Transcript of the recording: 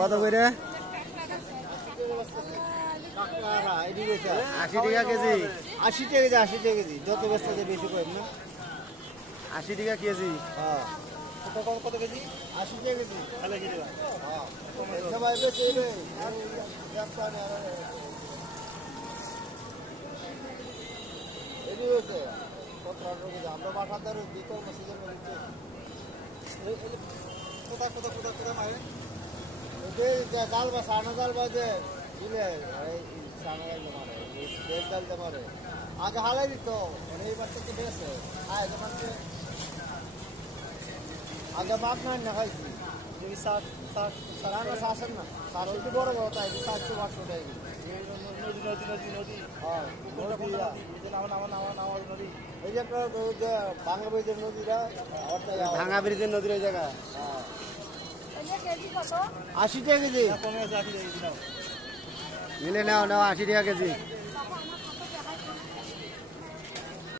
কত করে? 80 টাকা কেজি। 80 টাকা কেজি, 80 টাকা কেজি। যত ব্যস্ত বেশি করেন না। 80 টাকা কেজি। হ্যাঁ। কত কেজি? 80 টাকা কেজি। তাহলে কি দিবা? হ্যাঁ। সবাই বেশি রে। এদিকে হচ্ছে 17 কেজি। আমরা বাসাদার দিতে মেসেজের মধ্যে। কোথা মারে? এই জাল বা সানা জাল বাজে দিলে এই সানা জাল মারে। এই জাল মারে। আগে হালাই দিত। এই বাচ্চা তো বেশে। হ্যাঁ, মানে আগে মাছ না খাইছি। যদি সারা শাসন না সারা একটু বড় বড় তাই 400-500 টাকা নদী হ্যাঁ নদী এই যে একটা ভাঙা ব্রিজের নদীটা ভাঙা ব্রিজের নদীর ওই জায়গা 80 টাকা কেজি নিলে নাও 80 টাকা কেজি।